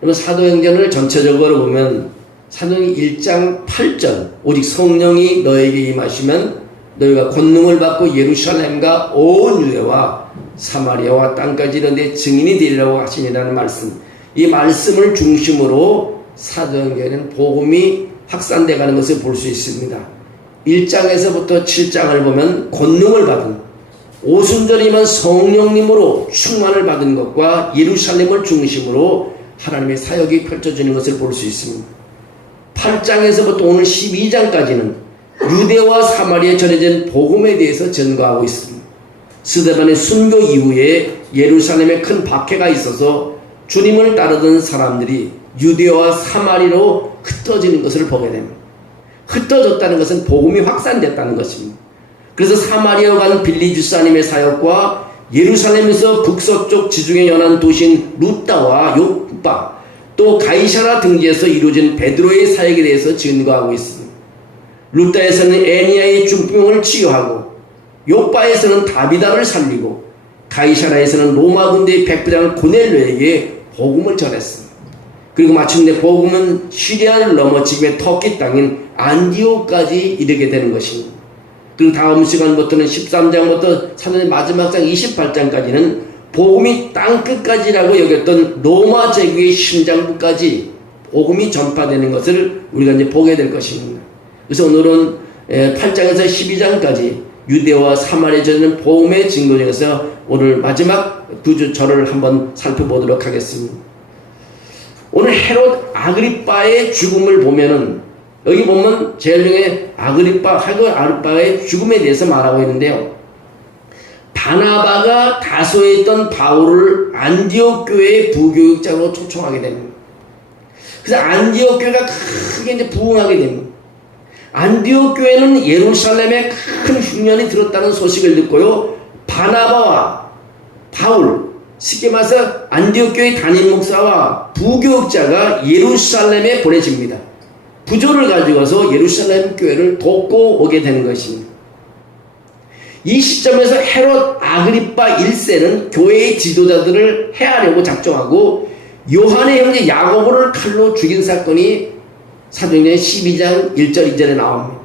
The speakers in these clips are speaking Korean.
그러면 사도행전을 전체적으로 보면 사도행전 1장 8절 오직 성령이 너에게 임하시면 너희가 권능을 받고 예루살렘과 온 유대와 사마리아와 땅까지 이르러 내 증인이 되리라고 하시니라는 말씀, 이 말씀을 중심으로 사도행전에는 복음이 확산돼 가는 것을 볼 수 있습니다. 1장에서부터 7장을 보면 권능을 받은, 오순절이면 성령님으로 충만을 받은 것과 예루살렘을 중심으로 하나님의 사역이 펼쳐지는 것을 볼 수 있습니다. 8장에서부터 오늘 12장까지는 유대와 사마리아에 전해진 복음에 대해서 전가하고 있습니다. 스데반의 순교 이후에 예루살렘에 큰 박해가 있어서 주님을 따르던 사람들이 유대와 사마리아로 흩어지는 것을 보게 됩니다. 흩어졌다는 것은 복음이 확산됐다는 것입니다. 그래서 사마리아로 간 빌리 주사님의 사역과 예루살렘에서 북서쪽 지중해 연안 도시인 루따와 요빠, 또 가이사라 등지에서 이루어진 베드로의 사역에 대해서 증거하고 있습니다. 루따에서는 애니아의 중풍을 치유하고, 요빠에서는 다비다를 살리고, 가이사라에서는 로마 군대의 백부장 고넬료에게 복음을 전했습니다. 그리고 마침내 복음은 시리아를 넘어 지금의 터키 땅인 안디오까지 이르게 되는 것입니다. 그리고 다음 시간부터는 13장부터 사도행전 마지막 장 28장까지는 복음이 땅끝까지라고 여겼던 로마 제국의 심장부까지 복음이 전파되는 것을 우리가 이제 보게 될 것입니다. 그래서 오늘은 8장에서 12장까지 유대와 사마리아에 전하는 복음의 증거 중에서 오늘 마지막 두 절을 한번 살펴보도록 하겠습니다. 오늘 헤롯 아그리빠의 죽음을 보면은, 여기 보면 제일 중에 아그리빠의 죽음에 대해서 말하고 있는데요. 바나바가 다소에 있던 바울을 안디옥 교회의 부교육자로 초청하게 됩니다. 그래서 안디옥 교회가 크게 이제 부흥하게 됩니다. 안디옥 교회는 예루살렘에 큰 흉년이 들었다는 소식을 듣고요, 바나바와 바울, 쉽게 말해서 안디옥 교회 담임 목사와 부교육자가 예루살렘에 보내집니다. 부조를 가지고서 예루살렘 교회를 돕고 오게 되는 것입니다. 이 시점에서 헤롯 아그리빠 1세는 교회의 지도자들을 해하려고 작정하고 요한의 형제 야고보를 칼로 죽인 사건이 사도행전 12장 1절 2절에 나옵니다.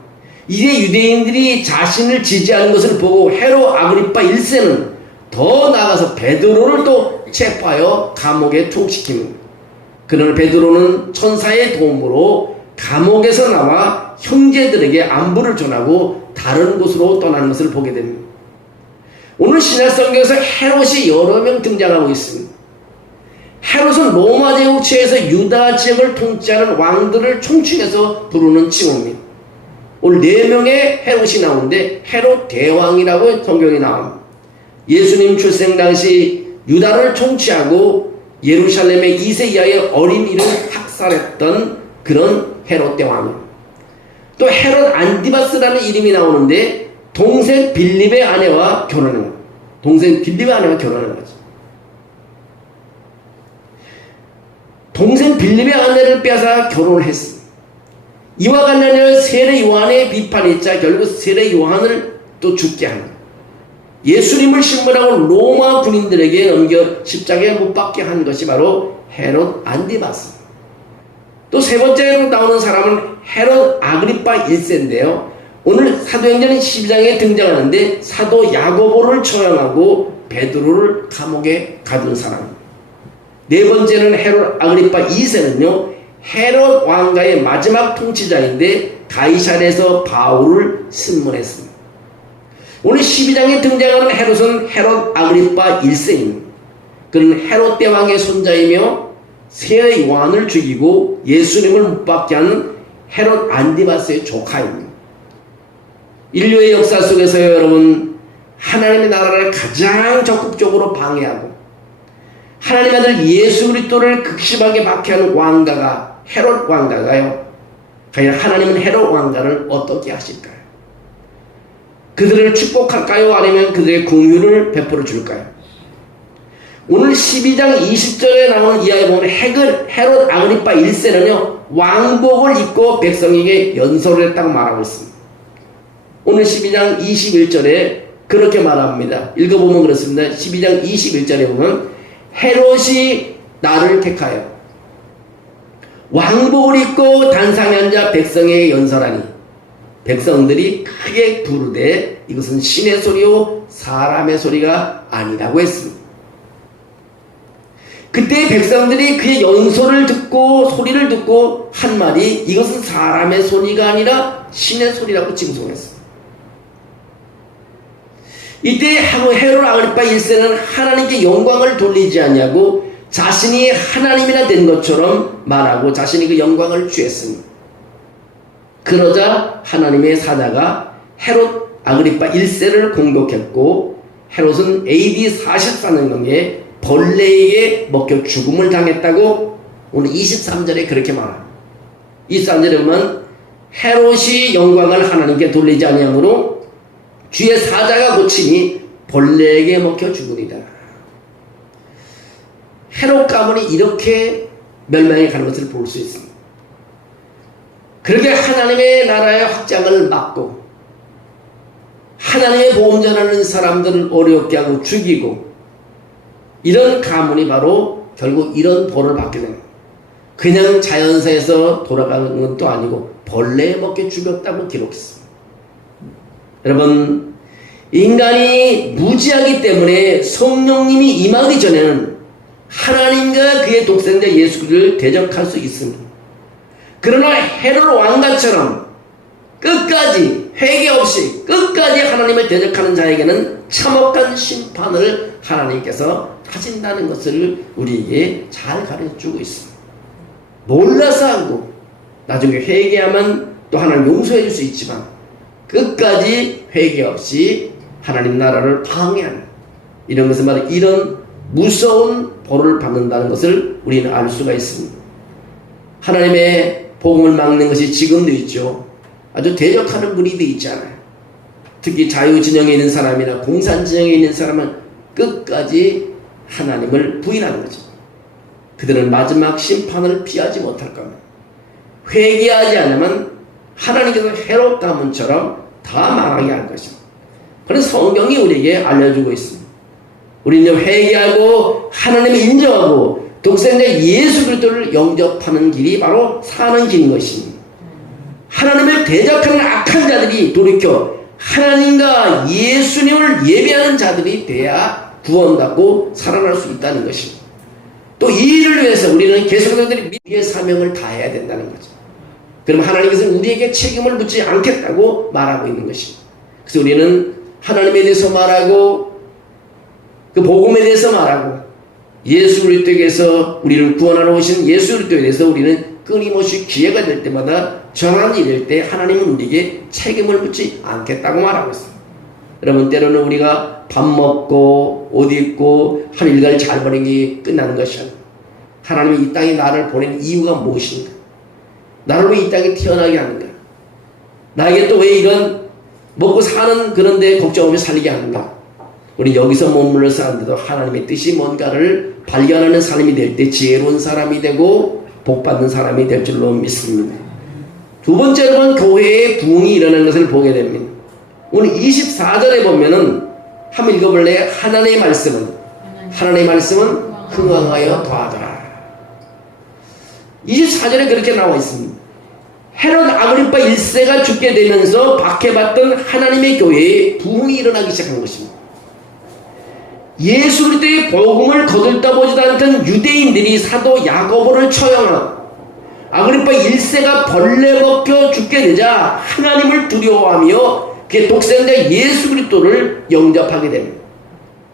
이제 유대인들이 자신을 지지하는 것을 보고 헤롯 아그리빠 1세는 더 나아가서 베드로를 또 체포하여 감옥에 투옥시킵니다. 그러나 베드로는 천사의 도움으로 감옥에서 나와 형제들에게 안부를 전하고 다른 곳으로 떠나는 것을 보게 됩니다. 오늘 신약성경에서 헤롯이 여러 명 등장하고 있습니다. 헤롯은 로마 제국 체에서 유다 지역을 통치하는 왕들을 총칭해서 부르는 칭호입니다. 오늘 4명의 헤롯이 나오는데 헤롯 대왕이라고 성경에 나옵니다. 예수님 출생 당시 유다를 통치하고 예루살렘의 2세 이하의 어린이를 학살했던 그런 헤롯 대왕입니다. 또 헤롯 안디바스라는 이름이 나오는데 동생 빌립의 아내와 결혼한 거예요. 동생 빌립의 아내와 결혼한 거죠. 동생 빌립의 아내를 빼앗아 결혼을 했습니다. 이와 관련해서 세례 요한의 비판이 있자 결국 세례 요한을 또 죽게 합니다. 예수님을 신문하고 로마 군인들에게 넘겨 십자가에 못 박게 한 것이 바로 헤롯 안디바스. 또 세 번째로 나오는 사람은 헤롯 아그리빠 1세인데요. 오늘 사도행전 12장에 등장하는데 사도 야고보를 처형하고 베드로를 감옥에 가둔 사람입니다. 네 번째는 헤롯 아그리빠 2세는요. 헤롯 왕가의 마지막 통치자인데 가이사랴에서 바울을 신문했습니다. 오늘 12장에 등장하는 헤롯은 헤롯 아그리빠 1세입니다. 그는 헤롯 대왕의 손자이며 세례 요한을 죽이고 예수님을 못 박게 한 헤롯 안디바스의 조카입니다. 인류의 역사 속에서 여러분, 하나님의 나라를 가장 적극적으로 방해하고 하나님의 아들 예수 그리스도를 극심하게 박해하는 왕가가 헤롯 왕가가요. 과연 하나님은 헤롯 왕가를 어떻게 하실까요? 그들을 축복할까요? 아니면 그들의 긍휼을 베풀어 줄까요? 오늘 12장 20절에 나오는 이야기 보면 헤롯 아그리빠 1세는요, 왕복을 입고 백성에게 연설을 했다고 말하고 있습니다. 오늘 12장 21절에 그렇게 말합니다. 읽어보면 그렇습니다. 12장 21절에 보면 헤롯이 나를 택하여 왕복을 입고 단상에 앉아 백성에게 연설하니 백성들이 크게 부르되 이것은 신의 소리요 사람의 소리가 아니라고 했습니다. 그때 백성들이 그의 연설을 듣고 소리를 듣고 한 말이 이것은 사람의 소리가 아니라 신의 소리라고 칭송했습니다. 이때 헤롯 아그리파 1세는 하나님께 영광을 돌리지 않냐고 자신이 하나님이나 된 것처럼 말하고 자신이 그 영광을 취했습니다. 그러자 하나님의 사자가 헤롯 아그리파 1세를 공격했고 헤롯은 AD 44년경에 벌레에게 먹혀 죽음을 당했다고 오늘 23절에 그렇게 말합니다. 23절에 보면 헤롯이 영광을 하나님께 돌리지 아니하므로 주의 사자가 고치니 벌레에게 먹혀 죽으리라. 헤롯 가문이 이렇게 멸망해 가는 것을 볼 수 있습니다. 그렇게 하나님의 나라의 확장을 막고 하나님의 복음 전하는 사람들을 어렵게 하고 죽이고 이런 가문이 바로 결국 이런 벌을 받게 됩니다. 그냥 자연사에서 돌아가는 것도 아니고 벌레에 먹혀 죽였다고 기록했습니다. 여러분, 인간이 무지하기 때문에 성령님이 임하기 전에는 하나님과 그의 독생자 예수 그리스도를 대적할 수 있습니다. 그러나 헤롯 왕가처럼 끝까지 회개 없이 끝까지 하나님을 대적하는 자에게는 참혹한 심판을 하나님께서 하신다는 것을 우리에게 잘 가르쳐주고 있습니다. 몰라서 하고 나중에 회개하면 또 하나님 용서해 줄 수 있지만 끝까지 회개 없이 하나님 나라를 방해하는 이런 것은 바로 이런 무서운 벌을 받는다는 것을 우리는 알 수가 있습니다. 하나님의 복음을 막는 것이 지금도 있죠. 아주 대적하는 분위기도 있잖아요. 특히 자유진영에 있는 사람이나 공산진영에 있는 사람은 끝까지 하나님을 부인하는 거죠. 그들은 마지막 심판을 피하지 못할 겁니다. 회개하지 않으면 하나님께서 헤롯 가문처럼 다 망하게 할 것입니다. 그래서 성경이 우리에게 알려주고 있습니다. 우리는 회개하고 하나님을 인정하고 독생자 예수 그리스도를 영접하는 길이 바로 사는 길인 것입니다. 하나님을 대적하는 악한 자들이 돌이켜 하나님과 예수님을 예배하는 자들이 돼야 구원받고 살아날 수 있다는 것입니다. 또 이 일을 위해서 우리는 계속해서 우리의 사명을 다해야 된다는 거죠. 그럼 하나님께서는 우리에게 책임을 묻지 않겠다고 말하고 있는 것입니다. 그래서 우리는 하나님에 대해서 말하고 그 복음에 대해서 말하고 예수 그리스도께서 우리를 구원하러 오신 예수 그리스도에 대해서 우리는 끊임없이 기회가 될 때마다 정한 일일 때 하나님은 우리에게 책임을 묻지 않겠다고 말하고 있습니다. 여러분, 때로는 우리가 밥 먹고 옷 입고 한 일과를 잘 보내기 끝나는 것이 아니라 하나님이 이 땅에 나를 보낸 이유가 무엇인가? 나를 왜 이 땅에 태어나게 하는가? 나에게 또 왜 이런 먹고 사는 그런 데 걱정 없이 살게 하는가? 우리 여기서 머물러 사는데도 하나님의 뜻이 뭔가를 발견하는 사람이 될 때 지혜로운 사람이 되고 복받는 사람이 될 줄로 믿습니다. 두 번째로는 교회의 부흥이 일어나는 것을 보게 됩니다. 오늘 24절에 보면은 한번 읽어볼래요? 하나님의 말씀은 흥왕하여 더하더라. 24절에 그렇게 나와 있습니다. 헤롯 아그리파 1세가 죽게 되면서 박해받던 하나님의 교회에 부흥이 일어나기 시작한 것입니다. 예수 그리스도의 복음을 거들떠보지도 않던 유대인들이 사도 야고보를 처형하고 아그리파 1세가 벌레 먹혀 죽게 되자 하나님을 두려워하며 그의 독생자 예수 그리스도를 영접하게 됩니다.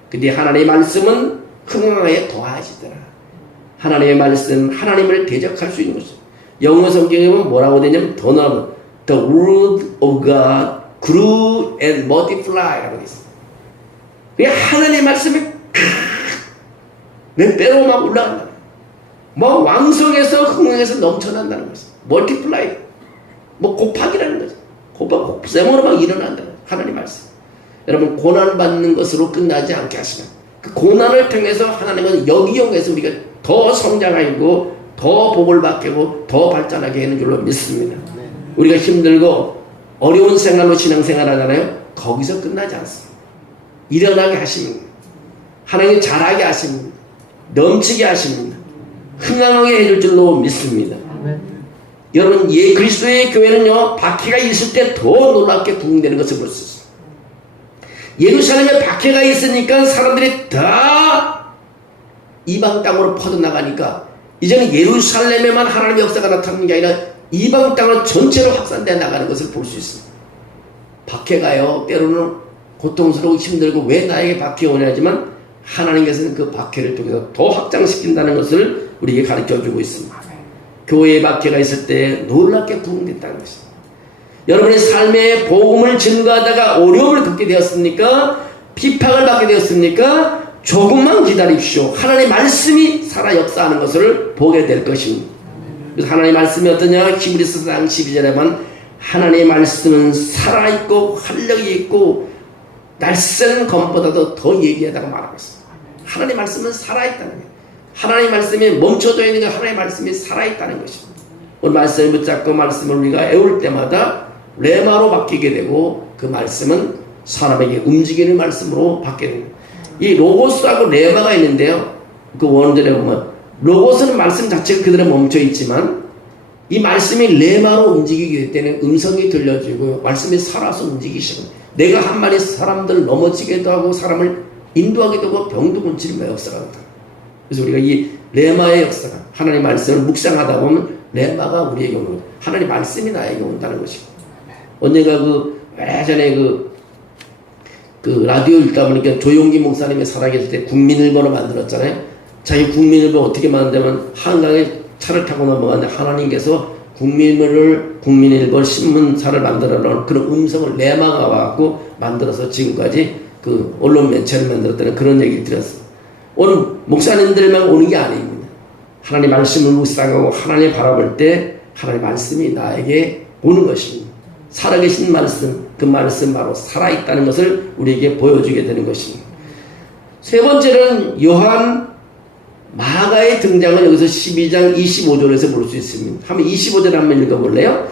근데 하나님의 말씀은 흥왕하여 더하시더라. 하나님의 말씀, 하나님을 대적할 수 있는 것입니다. 영어 성경에 보면 뭐라고 되냐면 The word of God grew and multiplied. 하나님의 말씀이 몇 배로 막 올라간다. 뭐 왕성해서 흥흥해서 넘쳐난다는 것이 멀티플라이, 뭐 곱하기라는 거죠. 곱셈으로 막 일어난다는 거죠. 하나님 말씀. 여러분, 고난받는 것으로 끝나지 않게 하시면 그 고난을 통해서 하나님은 여기용해서 우리가 더 성장하고 더 복을 받고 더 발전하게 하는 줄로 믿습니다. 우리가 힘들고 어려운 생활로 신앙생활 하잖아요. 거기서 끝나지 않습니다. 일어나게 하십니다. 하나님 잘하게 하십니다. 넘치게 하십니다. 흥황하게 해줄 줄로 믿습니다. 여러분, 그리스도의 교회는요, 박해가 있을 때 더 놀랍게 부흥되는 것을 볼 수 있어요. 예루살렘에 박해가 있으니까 사람들이 다 이방 땅으로 퍼져나가니까 이제는 예루살렘에만 하나님의 역사가 나타나는 게 아니라 이방 땅으로 전체로 확산되어 나가는 것을 볼 수 있습니다. 박해가요, 때로는 고통스럽고 힘들고 왜 나에게 박해가 오냐 하지만 하나님께서는 그 박해를 통해서 더 확장시킨다는 것을 우리에게 가르쳐주고 있습니다. 교회에 박해가 있을 때 놀랍게 부흥됐다는 것입니다. 여러분의 삶에 복음을 증거하다가 어려움을 겪게 되었습니까? 비판을 받게 되었습니까? 조금만 기다립시오. 하나님의 말씀이 살아 역사하는 것을 보게 될 것입니다. 그래서 하나님의 말씀이 어떠냐? 히브리서 4장 12절에만 하나님의 말씀은 살아있고 활력이 있고 날쌘 검보다도 더 예리하다고 말하고 있습니다. 하나님의 말씀은 살아있다는 거예요. 하나님의 말씀이 멈춰져 있는 게 하나님의 말씀이 살아있다는 것입니다. 오늘 말씀을 붙잡고 말씀을 우리가 외울 때마다 레마로 바뀌게 되고 그 말씀은 사람에게 움직이는 말씀으로 바뀌게 됩니다. 이 로고스하고 레마가 있는데요. 그 원절에 보면 로고스는 말씀 자체가 그대로 멈춰 있지만 이 말씀이 레마로 움직이게 될 때는 음성이 들려지고 말씀이 살아서 움직이기 시작합니다. 내가 한 말이 사람들을 넘어지게도 하고 사람을 인도하기도 하고 병도 고치는 역사가 나타납니다. 그래서 우리가 이 레마의 역사가 하나님의 말씀을 묵상하다 보면 레마가 우리에게 오는 거예요. 하나님의 말씀이 나에게 온다는 것이고 언젠가 예전에 라디오 읽다 보니까 조용기 목사님이 살아계실 때 국민일보를 만들었잖아요. 자기 국민일보 어떻게 만드냐면 한강에 차를 타고 넘어가는데 하나님께서 국민일보 신문사를 만들어놓은 그런 음성을 레마가 와갖고 만들어서 지금까지 그 언론 매체를 만들었다는 그런 얘기를 들었어요. 오늘 목사님들만 오는 게 아닙니다. 하나님 말씀을 묵상하고 하나님 바라볼 때 하나님 말씀이 나에게 오는 것입니다. 살아계신 말씀, 그 말씀 바로 살아있다는 것을 우리에게 보여주게 되는 것입니다. 세 번째는 요한 마가의 등장은 여기서 12장 25절에서 볼 수 있습니다. 한번 25절 한번 읽어볼래요?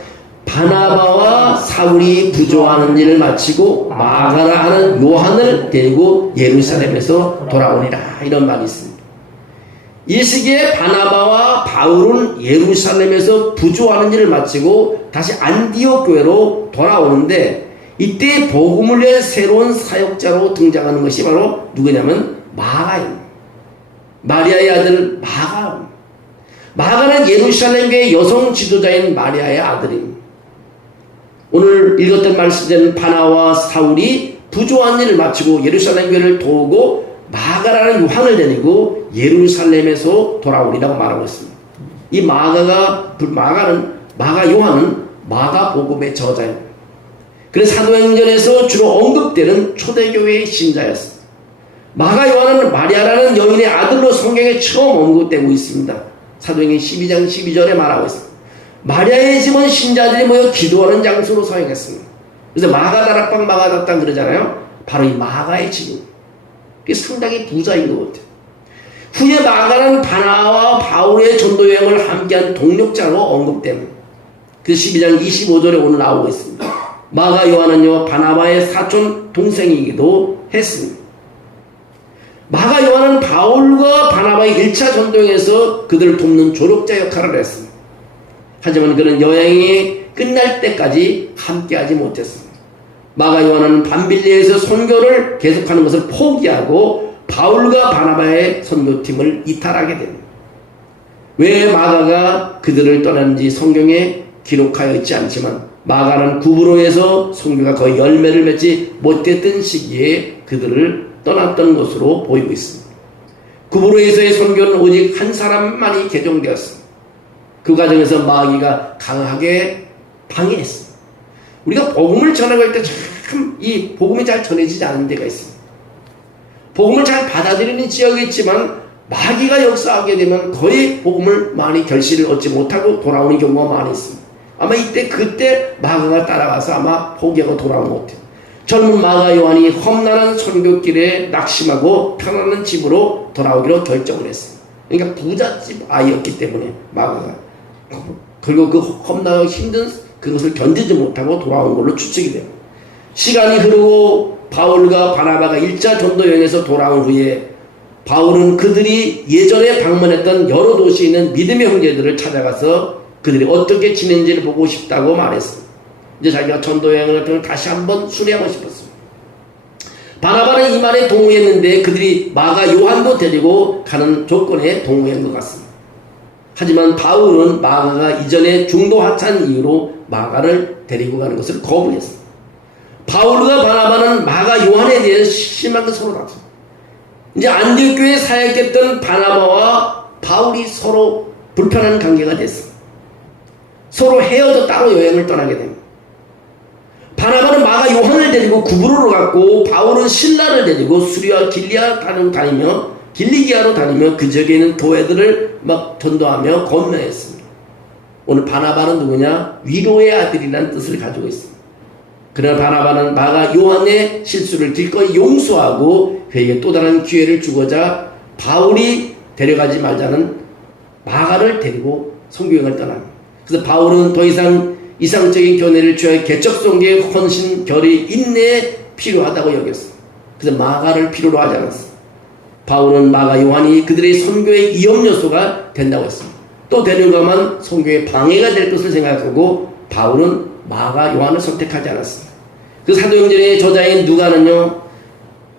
바나바와 사울이 부조하는 일을 마치고 마가라 하는 요한을 데리고 예루살렘에서 돌아오니라 이런 말이 있습니다. 이 시기에 바나바와 바울은 예루살렘에서 부조하는 일을 마치고 다시 안디옥 교회로 돌아오는데 이때 복음을 위해 새로운 사역자로 등장하는 것이 바로 누구냐면 마가입니다. 마리아의 아들 마가. 마가는 예루살렘 교회 여성 지도자인 마리아의 아들입니다. 오늘 읽었던 말씀대로 바나와 사울이 부조한 일을 마치고 예루살렘 교회를 도우고 마가라는 요한을 데리고 예루살렘에서 돌아오리라고 말하고 있습니다. 이 마가 요한은 마가복음의 저자입니다. 그래서 사도행전에서 주로 언급되는 초대교회의 신자였습니다. 마가 요한은 마리아라는 여인의 아들로 성경에 처음 언급되고 있습니다. 사도행전 12장 12절에 말하고 있습니다. 마리아의 집은 신자들이 모여 기도하는 장소로 사용했습니다. 그래서 마가다락방 마가다락방 그러잖아요. 바로 이 마가의 집입니다. 그게 상당히 부자인 것 같아요. 후에 마가는 바나와 바울의 전도 여행을 함께한 동력자로 언급됩니다. 그 12장 25절에 오늘 나오고 있습니다. 마가 요한은요 바나바의 사촌 동생이기도 했습니다. 마가 요한은 바울과 바나바의 1차 전도여행에서 그들을 돕는 조력자 역할을 했습니다. 하지만 그는 여행이 끝날 때까지 함께하지 못했습니다. 마가 요한은 밤빌리에서 선교를 계속하는 것을 포기하고 바울과 바나바의 선교팀을 이탈하게 됩니다. 왜 마가가 그들을 떠났는지 성경에 기록하여 있지 않지만 마가는 구브로에서 선교가 거의 열매를 맺지 못했던 시기에 그들을 떠났던 것으로 보이고 있습니다. 구브로에서의 선교는 오직 한 사람만이 개종되었습니다. 그 과정에서 마귀가 강하게 방해했습니다. 우리가 복음을 전하고 할 때 참 이 복음이 잘 전해지지 않은 데가 있습니다. 복음을 잘 받아들이는 지역이 있지만 마귀가 역사하게 되면 거의 복음을 많이 결실을 얻지 못하고 돌아오는 경우가 많이 있습니다. 아마 그때 마가가 따라가서 아마 포기하고 돌아온 것 같아요. 젊은 마가 요한이 험난한 선교길에 낙심하고 편안한 집으로 돌아오기로 결정을 했습니다. 그러니까 부잣집 아이였기 때문에 마가가 결국 그 험난하고 힘든 그것을 견디지 못하고 돌아온 걸로 추측이 돼요. 시간이 흐르고 바울과 바나바가 1차 전도 여행에서 돌아온 후에 바울은 그들이 예전에 방문했던 여러 도시에 있는 믿음의 형제들을 찾아가서 그들이 어떻게 지낸지를 보고 싶다고 말했습니다. 이제 자기가 전도 여행을 같은 걸 다시 한번 순회하고 싶었습니다. 바나바는 이 말에 동의했는데 그들이 마가 요한도 데리고 가는 조건에 동의한 것 같습니다. 하지만 바울은 마가가 이전에 중도 하차한 이유로 마가를 데리고 가는 것을 거부했습니다. 바울과 바나바는 마가 요한에 대해 심하게 서로 다퉜습니다. 이제 안디옥 교회에 사역했던 바나바와 바울이 서로 불편한 관계가 됐습니다. 서로 헤어져 따로 여행을 떠나게 됩니다. 바나바는 마가 요한을 데리고 구브로로 갔고 바울은 신라를 데리고 수리와 길리기아로 다니며 그 지역에 있는 교회들을 막 전도하며 건너했습니다. 오늘 바나바는 누구냐? 위로의 아들이라는 뜻을 가지고 있습니다. 그러나 바나바는 마가 요한의 실수를 기꺼이 용서하고 그에게 또 다른 기회를 주고자 바울이 데려가지 말자는 마가를 데리고 선교여행을 떠납니다. 그래서 바울은 더 이상 이상적인 견해를 취하여 개척선교의 헌신, 결의, 인내에 필요하다고 여겼습니다. 그래서 마가를 필요로 하지 않았습니다. 바울은 마가 요한이 그들의 선교의 위험 요소가 된다고 했습니다. 또 데려가면 선교의 방해가 될 것을 생각하고 바울은 마가 요한을 선택하지 않았습니다. 그 사도행전의 저자인 누가는요,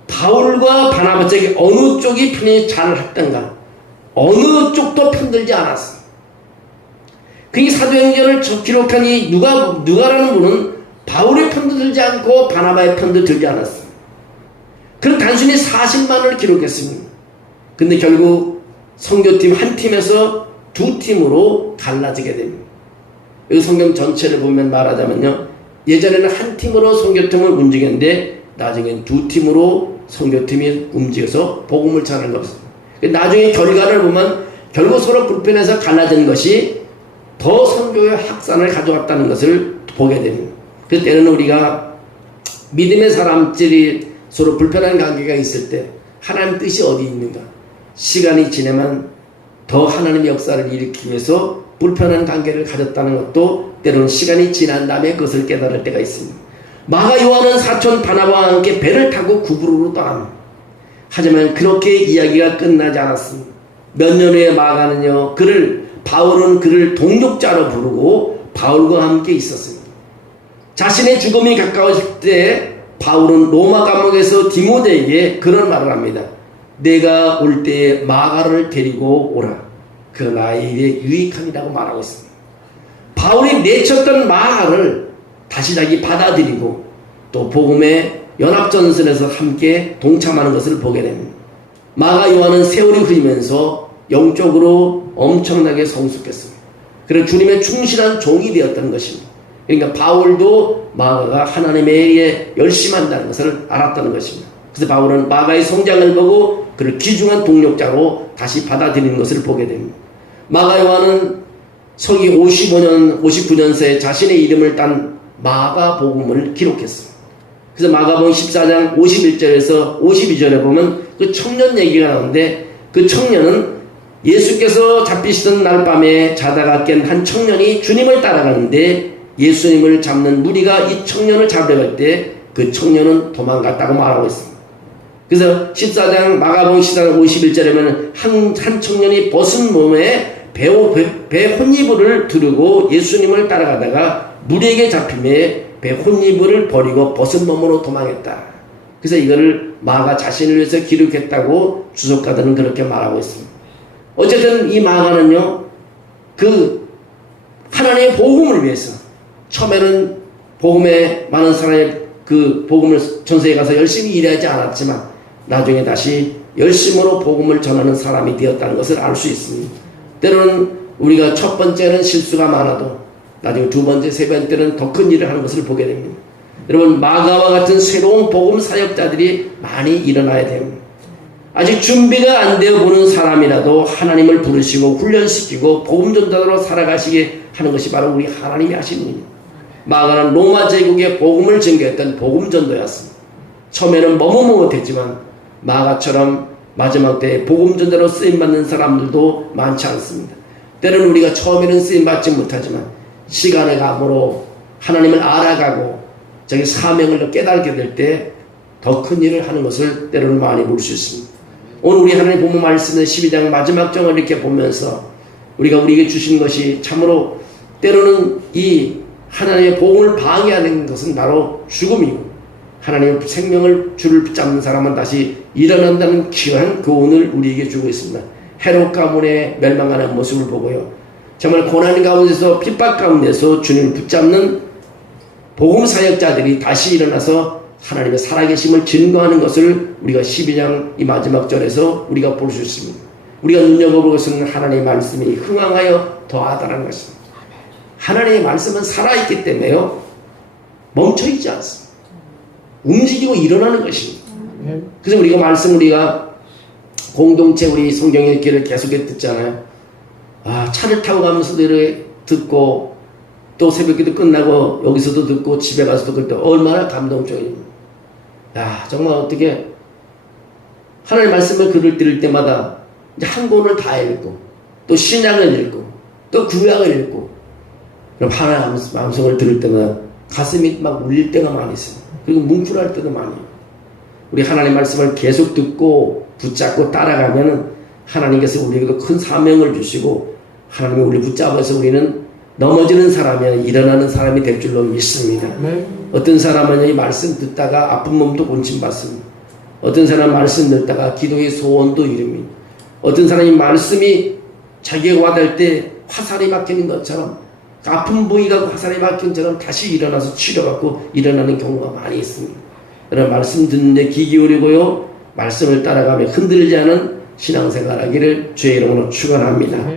바울과 바나바 쪽에 어느 쪽이 편이 잘 했던가 어느 쪽도 편들지 않았습니다. 그 사도행전을 기록한 이 누가라는 분은 바울의 편도 들지 않고 바나바의 편도 들지 않았습니다. 그럼 단순히 사실만을 기록했습니다. 근데 결국 선교팀 한 팀에서 두 팀으로 갈라지게 됩니다. 이 성경 전체를 보면 말하자면요, 예전에는 한 팀으로 선교팀을 움직였는데 나중엔 두 팀으로 선교팀이 움직여서 복음을 전하는 것입니다. 나중에 결과를 보면 결국 서로 불편해서 갈라진 것이 더 선교의 확산을 가져왔다는 것을 보게 됩니다. 그래서 때로는 우리가 믿음의 사람들이 서로 불편한 관계가 있을 때 하나님 뜻이 어디 있는가? 시간이 지나면 더 하나님의 역사를 일으키기 위해서 불편한 관계를 가졌다는 것도 때로는 시간이 지난 다음에 그것을 깨달을 때가 있습니다. 마가 요한은 사촌 바나바와 함께 배를 타고 구브로로 떠납니다. 하지만 그렇게 이야기가 끝나지 않았습니다. 몇 년 후에 마가는요, 바울은 그를 동역자로 부르고 바울과 함께 있었습니다. 자신의 죽음이 가까워질 때 바울은 로마 감옥에서 디모데에게 그런 말을 합니다. 내가 올 때에 마가를 데리고 오라. 그 나에게 유익함이라고 말하고 있습니다. 바울이 내쳤던 마가를 다시 자기 받아들이고 또 복음의 연합전선에서 함께 동참하는 것을 보게 됩니다. 마가 요한은 세월이 흐르면서 영적으로 엄청나게 성숙했습니다. 그래서 주님의 충실한 종이 되었던 것입니다. 그러니까 바울도 마가가 하나님에게 열심한다는 것을 알았다는 것입니다. 그래서 바울은 마가의 성장을 보고 그를 귀중한 동력자로 다시 받아들이는 것을 보게 됩니다. 마가 요한은 서기 59년서에 자신의 이름을 딴 마가복음을 기록했습니다. 그래서 마가복음 14장 51절에서 52절에 보면 그 청년 얘기가 나오는데, 그 청년은 예수께서 잡히시던 날 밤에 자다가 깬 한 청년이 주님을 따라가는데 예수님을 잡는 무리가 이 청년을 잡으려 할 때 그 청년은 도망갔다고 말하고 있습니다. 그래서 14장 마가복음 14장 51절에 보면 한 청년이 벗은 몸에 배 혼이불을 두르고 예수님을 따라가다가 무리에게 잡힘에 배 혼이불을 버리고 벗은 몸으로 도망했다. 그래서 이거를 마가 자신을 위해서 기록했다고 주석가들은 그렇게 말하고 있습니다. 어쨌든 이 마가는요, 그 하나님의 복음을 위해서 처음에는 복음에 많은 사람의 그 복음을 전세에 가서 열심히 일하지 않았지만 나중에 다시 열심으로 복음을 전하는 사람이 되었다는 것을 알 수 있습니다. 때로는 우리가 첫 번째는 실수가 많아도 나중에 두 번째, 세 번째는 더 큰 일을 하는 것을 보게 됩니다. 여러분, 마가와 같은 새로운 복음 사역자들이 많이 일어나야 됩니다. 아직 준비가 안 되어 보는 사람이라도 하나님을 부르시고 훈련시키고 복음 전도자로 살아가시게 하는 것이 바로 우리 하나님이 하시는 일입니다. 마가는 로마 제국의 복음을 전개했던 복음 전도였습니다. 처음에는 머뭇머뭇했지만 마가처럼 마지막 때에 복음 전도로 쓰임받는 사람들도 많지 않습니다. 때로는 우리가 처음에는 쓰임받지 못하지만 시간의 감으로 하나님을 알아가고 자기 사명을 깨닫게 될 때 더 큰 일을 하는 것을 때로는 많이 볼 수 있습니다. 오늘 우리 하나님 본문 말씀의 12장 마지막 장을 이렇게 보면서 우리가 우리에게 주신 것이 참으로 때로는 이 하나님의 복음을 방해하는 것은 바로 죽음이고, 하나님의 생명을 줄을 붙잡는 사람은 다시 일어난다는 귀한 교훈을 우리에게 주고 있습니다. 헤롯 가문의 멸망하는 모습을 보고요, 정말 고난 가운데서 핍박 가운데서 주님을 붙잡는 복음 사역자들이 다시 일어나서 하나님의 살아계심을 증거하는 것을 우리가 12장 이 마지막 절에서 우리가 볼 수 있습니다. 우리가 눈여겨볼 것은 하나님의 말씀이 흥황하여 더하다는 것입니다. 하나님의 말씀은 살아있기 때문에요, 멈춰있지 않습니다. 움직이고 일어나는 것입니다. 그래서 우리가 우리가 공동체 우리 성경 읽기를 계속해서 듣잖아요. 차를 타고 가면서도 이렇게 듣고, 또 새벽기도 끝나고 여기서도 듣고 집에 가서도 그때 얼마나 감동적입니다. 정말 어떻게 하나님의 말씀을 글을 들을 때마다 이제 한 권을 다 읽고, 또 신약을 읽고, 또 구약을 읽고, 그럼 하나님의 말씀을 들을 때마다 가슴이 막 울릴 때가 많이 있습니다. 그리고 뭉클할 때도 많이 있어요. 우리 하나님의 말씀을 계속 듣고 붙잡고 따라가면 하나님께서 우리에게도 큰 사명을 주시고, 하나님이 우리를 붙잡아서 우리는 넘어지는 사람이 아니라 일어나는 사람이 될 줄로 믿습니다. 어떤 사람은 이 말씀 듣다가 아픈 몸도 고침받습니다. 어떤 사람은 말씀 듣다가 기도의 소원도 이룹니다. 어떤 사람이 말씀이 자기에게 와닿을 때 화살이 박히는 것처럼, 아픈 부위가 화살이 박힌 것처럼 다시 일어나서 치료받고 일어나는 경우가 많이 있습니다. 여러분, 말씀 듣는데 귀 기울이고요, 말씀을 따라가며 흔들리지 않은 신앙생활 하기를 주의 이름으로 축원합니다.